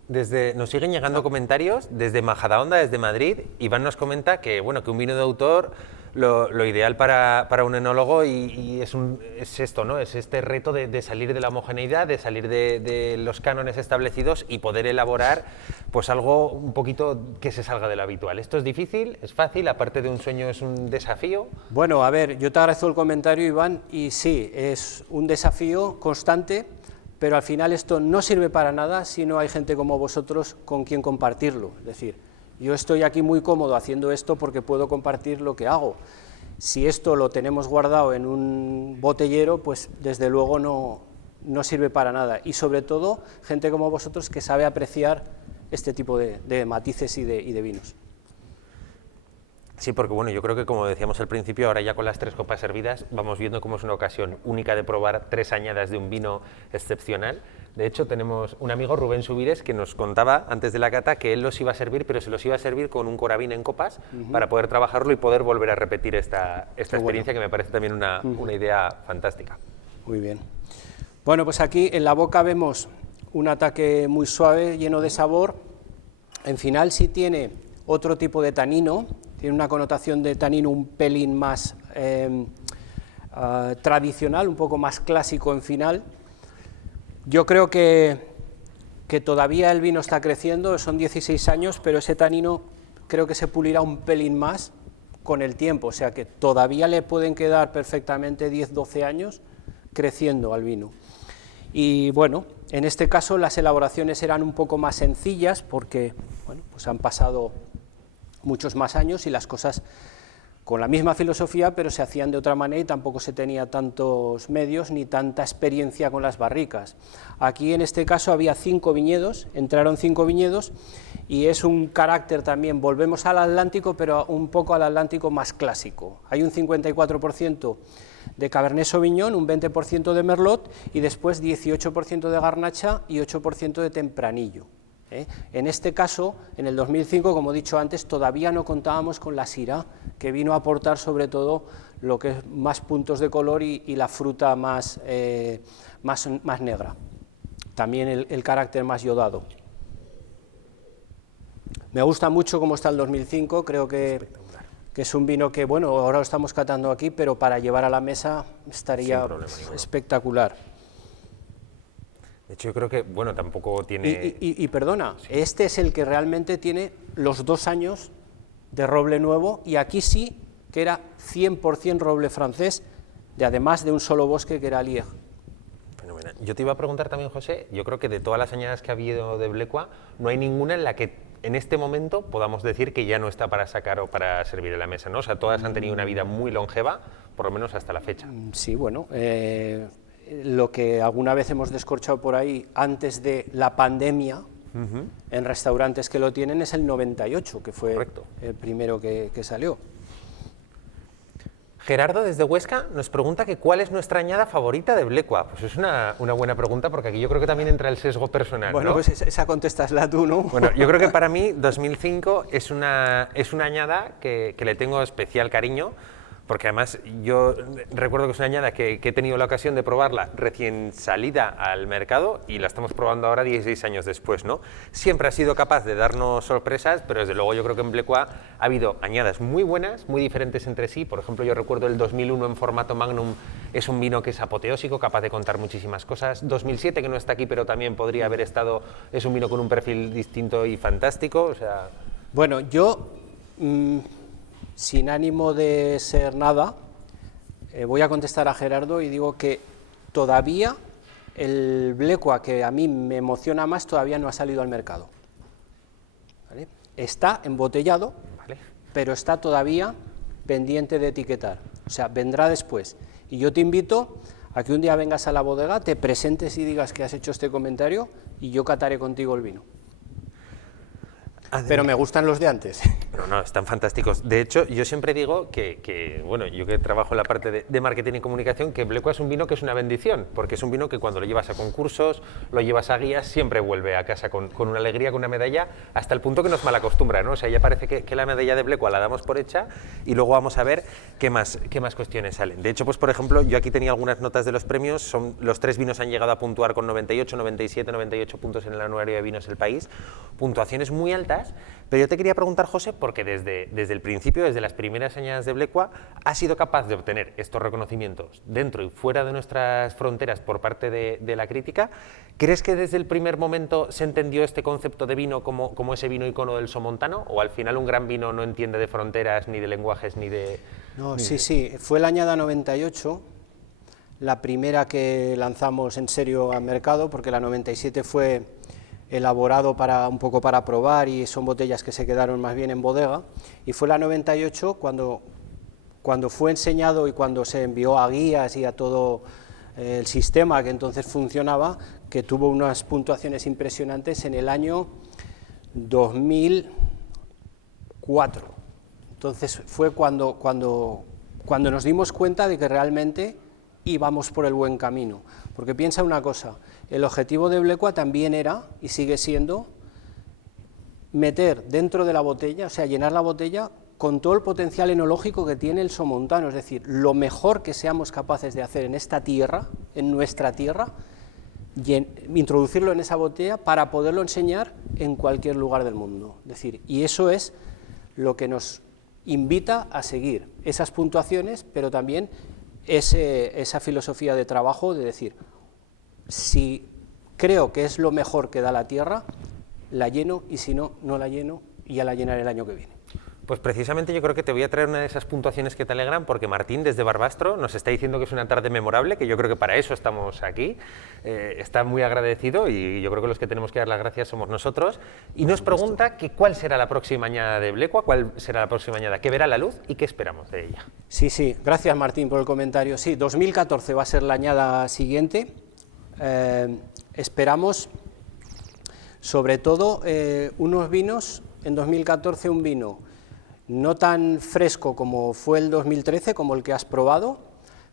Nos siguen llegando comentarios desde Majadahonda, desde Madrid. Iván nos comenta que, bueno, que un vino de autor, lo ideal para un enólogo y es esto, ¿no? Es este reto de salir de la homogeneidad, de salir de los cánones establecidos y poder elaborar pues algo un poquito que se salga de lo habitual. ¿Esto es difícil? ¿Es fácil? Aparte de un sueño, ¿es un desafío? Bueno, a ver, yo te agradezco el comentario, Iván, y sí, es un desafío constante, pero al final esto no sirve para nada si no hay gente como vosotros con quien compartirlo. Es decir, yo estoy aquí muy cómodo haciendo esto porque puedo compartir lo que hago. Si esto lo tenemos guardado en un botellero, pues desde luego no sirve para nada. Y sobre todo, gente como vosotros que sabe apreciar este tipo de matices y de vinos. Sí, porque bueno, yo creo que como decíamos al principio, ahora ya con las tres copas servidas, vamos viendo cómo es una ocasión única de probar tres añadas de un vino excepcional. De hecho, tenemos un amigo, Rubén Subires, que nos contaba antes de la cata que él los iba a servir, pero se los iba a servir con un Coravin en copas para poder trabajarlo y poder volver a repetir esta experiencia, que me parece también una idea fantástica. Muy bien. Bueno, pues aquí en la boca vemos un ataque muy suave, lleno de sabor. En final sí tiene otro tipo de tanino, tiene una connotación de tanino un pelín más tradicional, un poco más clásico en final. Yo creo que todavía el vino está creciendo, son 16 años, pero ese tanino creo que se pulirá un pelín más con el tiempo, o sea que todavía le pueden quedar perfectamente 10-12 años creciendo al vino. Y bueno, en este caso las elaboraciones eran un poco más sencillas porque bueno, pues han pasado muchos más años y las cosas con la misma filosofía, pero se hacían de otra manera y tampoco se tenía tantos medios ni tanta experiencia con las barricas. Aquí en este caso había 5 viñedos, entraron 5 viñedos y es un carácter también, volvemos al Atlántico, pero un poco al Atlántico más clásico. Hay un 54% de Cabernet Sauvignon, un 20% de Merlot y después 18% de Garnacha y 8% de Tempranillo. En este caso, en el 2005, como he dicho antes, todavía no contábamos con la Syrah, que vino a aportar sobre todo lo que es más puntos de color y la fruta más negra, también el carácter más yodado. Me gusta mucho cómo está el 2005, creo que es un vino que, bueno, ahora lo estamos catando aquí, pero para llevar a la mesa estaría espectacular. De hecho, yo creo que, bueno, tampoco tiene... Y perdona, sí. Este es el que realmente tiene los 2 años de roble nuevo, y aquí sí que era 100% roble francés, además de un solo bosque que era Liège. Fenomenal. Yo te iba a preguntar también, José, yo creo que de todas las añadas que ha habido de Blecua, no hay ninguna en la que en este momento podamos decir que ya no está para sacar o para servir en la mesa, ¿no? O sea, todas han tenido una vida muy longeva, por lo menos hasta la fecha. Sí, bueno... lo que alguna vez hemos descorchado por ahí antes de la pandemia, en restaurantes que lo tienen, es el 98, que fue el primero que salió. Gerardo, desde Huesca, nos pregunta que cuál es nuestra añada favorita de Blecua. Pues es una buena pregunta, porque aquí yo creo que también entra el sesgo personal, Bueno, ¿no? pues esa contestasla tú, ¿no? Bueno, yo creo que para mí 2005 es una añada que le tengo especial cariño, porque además yo recuerdo que es una añada que he tenido la ocasión de probarla recién salida al mercado y la estamos probando ahora 16 años después, ¿no? Siempre ha sido capaz de darnos sorpresas, pero desde luego yo creo que en Blecua ha habido añadas muy buenas, muy diferentes entre sí. Por ejemplo, yo recuerdo el 2001 en formato Magnum, es un vino que es apoteósico, capaz de contar muchísimas cosas. 2007, que no está aquí, pero también podría haber estado, es un vino con un perfil distinto y fantástico, o sea... Bueno, yo... sin ánimo de ser nada, voy a contestar a Gerardo y digo que todavía el Blecua que a mí me emociona más todavía no ha salido al mercado. ¿Vale? Está embotellado, Vale. pero está todavía pendiente de etiquetar, o sea, vendrá después. Y yo te invito a que un día vengas a la bodega, te presentes y digas que has hecho este comentario y yo cataré contigo el vino. Pero me gustan los de antes. No, están fantásticos. De hecho, yo siempre digo que bueno, yo que trabajo en la parte de marketing y comunicación, que Blecua es un vino que es una bendición, porque es un vino que cuando lo llevas a concursos, lo llevas a guías, siempre vuelve a casa con una alegría, con una medalla, hasta el punto que nos malacostumbra, ¿no? O sea, ya parece que la medalla de Blecua la damos por hecha y luego vamos a ver qué más cuestiones salen. De hecho, pues por ejemplo, yo aquí tenía algunas notas de los premios, los 3 vinos han llegado a puntuar con 98, 97, 98 puntos en el anuario de Vinos El País, puntuaciones muy altas. Pero yo te quería preguntar, José, porque desde el principio, desde las primeras añadas de Blecua, has sido capaz de obtener estos reconocimientos dentro y fuera de nuestras fronteras por parte de la crítica. ¿Crees que desde el primer momento se entendió este concepto de vino como ese vino icono del somontano? ¿O al final un gran vino no entiende de fronteras, ni de lenguajes, ni de...? No, sí, fue la añada 98, la primera que lanzamos en serio al mercado, porque la 97 fue... elaborado un poco para probar y son botellas que se quedaron más bien en bodega, y fue la 98 cuando fue enseñado y cuando se envió a guías y a todo el sistema que entonces funcionaba, que tuvo unas puntuaciones impresionantes en el año 2004. Entonces fue cuando nos dimos cuenta de que realmente íbamos por el buen camino, porque piensa una cosa, el objetivo de Blecua también era, y sigue siendo, meter dentro de la botella, o sea, llenar la botella con todo el potencial enológico que tiene el somontano, es decir, lo mejor que seamos capaces de hacer en esta tierra, en nuestra tierra, introducirlo en esa botella para poderlo enseñar en cualquier lugar del mundo. Es decir, y eso es lo que nos invita a seguir esas puntuaciones, pero también esa filosofía de trabajo de decir, si creo que es lo mejor que da la tierra, la lleno, y si no, no la lleno, y ya la llenaré el año que viene. Pues precisamente yo creo que te voy a traer una de esas puntuaciones que te alegran, porque Martín desde Barbastro nos está diciendo que es una tarde memorable, que yo creo que para eso estamos aquí, está muy agradecido y yo creo que los que tenemos que dar las gracias somos nosotros, y nos pregunta que cuál será la próxima añada de Blecua, cuál será la próxima añada que verá la luz y qué esperamos de ella. Sí, gracias Martín por el comentario. Sí, 2014 va a ser la añada siguiente, esperamos sobre todo unos vinos, en 2014 un vino no tan fresco como fue el 2013, como el que has probado,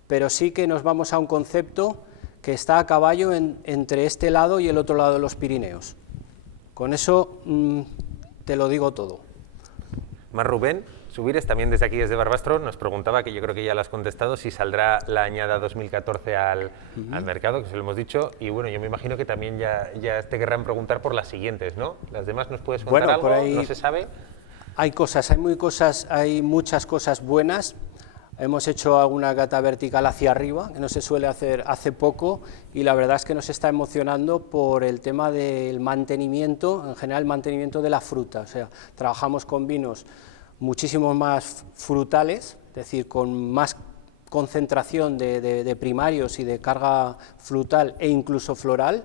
pero sí que nos vamos a un concepto que está a caballo entre este lado y el otro lado de los Pirineos. Con eso te lo digo todo. Mar Rubén Subires, también desde aquí, desde Barbastro, nos preguntaba, que yo creo que ya lo has contestado, si saldrá la añada 2014 al mercado, que se lo hemos dicho, y bueno, yo me imagino que también ya te querrán preguntar por las siguientes, ¿no? ¿Las demás nos puedes contar algo? Por ahí ¿No se sabe? Hay muchas cosas buenas. Hemos hecho alguna cata vertical hacia arriba, que no se suele hacer hace poco, y la verdad es que nos está emocionando por el tema del mantenimiento, en general el mantenimiento de la fruta. O sea, trabajamos con vinos muchísimo más frutales, es decir, con más concentración de primarios y de carga frutal e incluso floral,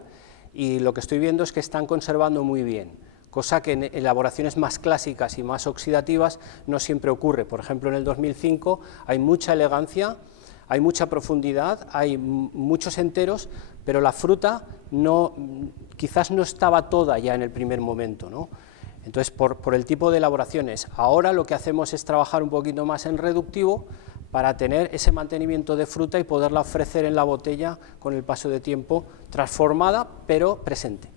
y lo que estoy viendo es que están conservando muy bien, cosa que en elaboraciones más clásicas y más oxidativas no siempre ocurre. Por ejemplo, en el 2005 hay mucha elegancia, hay mucha profundidad, hay muchos enteros, pero la fruta quizás no estaba toda ya en el primer momento, ¿no? Entonces, por el tipo de elaboraciones. Ahora lo que hacemos es trabajar un poquito más en reductivo para tener ese mantenimiento de fruta y poderla ofrecer en la botella con el paso de tiempo, transformada pero presente.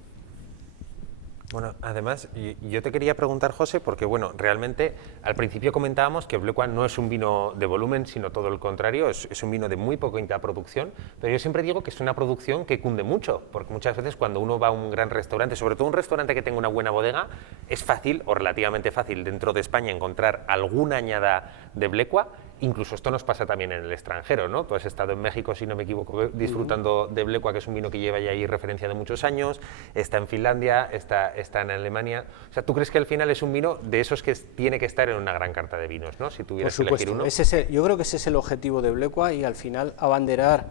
Bueno, además, yo te quería preguntar, José, porque bueno, realmente al principio comentábamos que Blecua no es un vino de volumen, sino todo el contrario, es un vino de muy poquita producción, pero yo siempre digo que es una producción que cunde mucho, porque muchas veces cuando uno va a un gran restaurante, sobre todo un restaurante que tenga una buena bodega, es fácil o relativamente fácil dentro de España encontrar alguna añada de Blecua. Incluso esto nos pasa también en el extranjero, ¿no? Tú has estado en México, si no me equivoco, disfrutando de Blecua, que es un vino que lleva ya ahí referencia de muchos años, está en Finlandia, está en Alemania. O sea, ¿tú crees que al final es un vino de esos que tiene que estar en una gran carta de vinos, ¿no? Si tuvieras que elegir uno. Yo creo que ese es el objetivo de Blecua y al final abanderar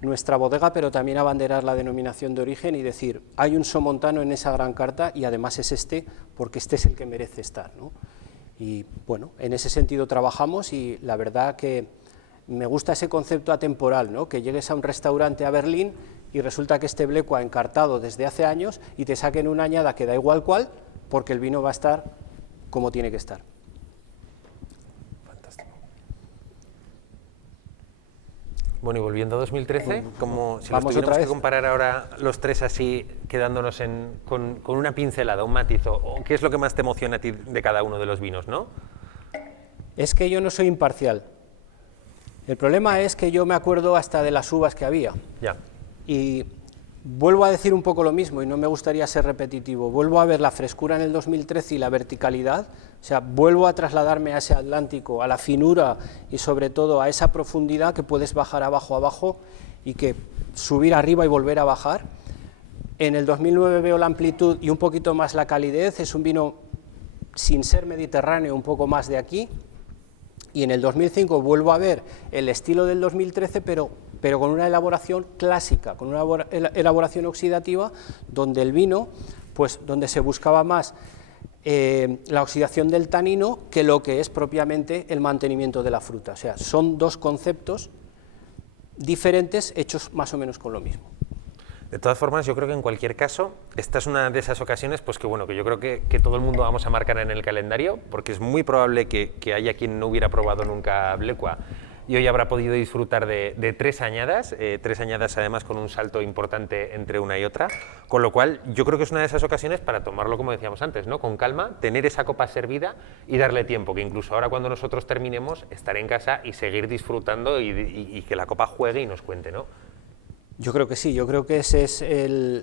nuestra bodega, pero también abanderar la denominación de origen y decir, hay un somontano en esa gran carta y además es este, porque este es el que merece estar, ¿no? Y bueno, en ese sentido trabajamos y la verdad que me gusta ese concepto atemporal, ¿no? Que llegues a un restaurante a Berlín y resulta que esté Blecua encartado desde hace años y te saquen una añada que da igual cual, porque el vino va a estar como tiene que estar. Fantástico. Bueno, y volviendo a 2013, como si los tuviéramos que comparar ahora los tres así, quedándonos con una pincelada, un matiz, o ¿qué es lo que más te emociona a ti de cada uno de los vinos, no? Es que yo no soy imparcial. El problema es que yo me acuerdo hasta de las uvas que había. Ya. Y vuelvo a decir un poco lo mismo, y no me gustaría ser repetitivo. Vuelvo a ver la frescura en el 2013 y la verticalidad, o sea, vuelvo a trasladarme a ese Atlántico, a la finura y sobre todo a esa profundidad que puedes bajar abajo, abajo, y que subir arriba y volver a bajar. En el 2009 veo la amplitud y un poquito más la calidez, es un vino sin ser mediterráneo, un poco más de aquí. Y en el 2005 vuelvo a ver el estilo del 2013, pero con una elaboración clásica, con una elaboración oxidativa, donde el vino, pues donde se buscaba más la oxidación del tanino que lo que es propiamente el mantenimiento de la fruta. O sea, son dos conceptos diferentes hechos más o menos con lo mismo. De todas formas, yo creo que en cualquier caso, esta es una de esas ocasiones pues que, bueno, que yo creo que todo el mundo vamos a marcar en el calendario, porque es muy probable que haya quien no hubiera probado nunca Blecua y hoy habrá podido disfrutar de tres añadas además con un salto importante entre una y otra, con lo cual yo creo que es una de esas ocasiones para tomarlo, como decíamos antes, ¿no? Con calma, tener esa copa servida y darle tiempo, que incluso ahora cuando nosotros terminemos, estar en casa y seguir disfrutando y que la copa juegue y nos cuente, ¿no? Yo creo que sí, yo creo que esa es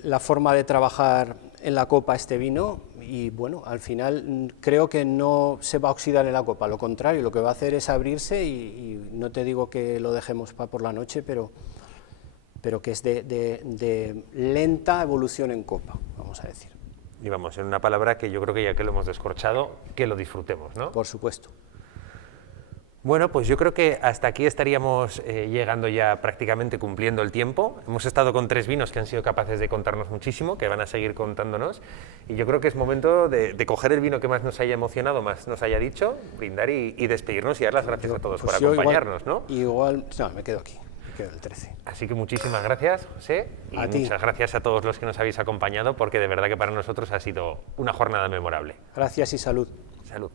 la forma de trabajar en la copa este vino y bueno, al final creo que no se va a oxidar en la copa, lo contrario, lo que va a hacer es abrirse y no te digo que lo dejemos para por la noche, pero que es de lenta evolución en copa, vamos a decir. Y vamos, en una palabra que yo creo que ya que lo hemos descorchado, que lo disfrutemos, ¿no? Por supuesto. Bueno, pues yo creo que hasta aquí estaríamos llegando ya prácticamente cumpliendo el tiempo. Hemos estado con tres vinos que han sido capaces de contarnos muchísimo, que van a seguir contándonos, y yo creo que es momento de coger el vino que más nos haya emocionado, más nos haya dicho, brindar y despedirnos y dar las gracias a todos por acompañarnos, igual, ¿no? Igual, no, me quedo aquí, me quedo el 13. Así que muchísimas gracias, José, y muchas gracias a todos los que nos habéis acompañado, porque de verdad que para nosotros ha sido una jornada memorable. Gracias y salud. Salud.